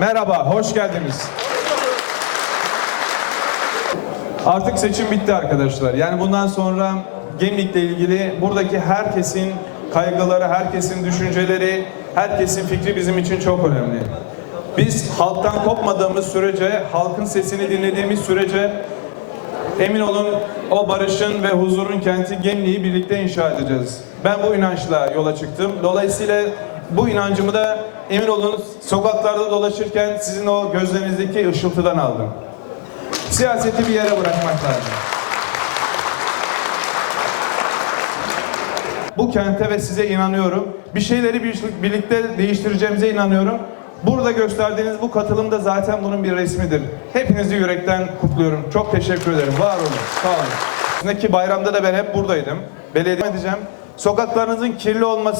merhaba, hoş geldiniz. Artık seçim bitti arkadaşlar. Yani bundan sonra Gemlik'le ilgili buradaki herkesin kaygıları, herkesin düşünceleri, herkesin fikri bizim için çok önemli. Biz halktan kopmadığımız sürece, halkın sesini dinlediğimiz sürece emin olun o barışın ve huzurun kenti Gemlik'i birlikte inşa edeceğiz. Ben bu inançla yola çıktım. Dolayısıyla bu inancımı da emin olun sokaklarda dolaşırken sizin o gözlerinizdeki ışıltıdan aldım. Siyaseti bir yere bırakmak lazım. Bu kente ve size inanıyorum. Bir şeyleri bir- birlikte değiştireceğimize inanıyorum. Burada gösterdiğiniz bu katılım da zaten bunun bir resmidir. Hepinizi yürekten kutluyorum. Çok teşekkür ederim. Var olun. Sağ olun. Ki bayramda da ben hep buradaydım. Belediye edeceğim. Sokaklarınızın kirli olması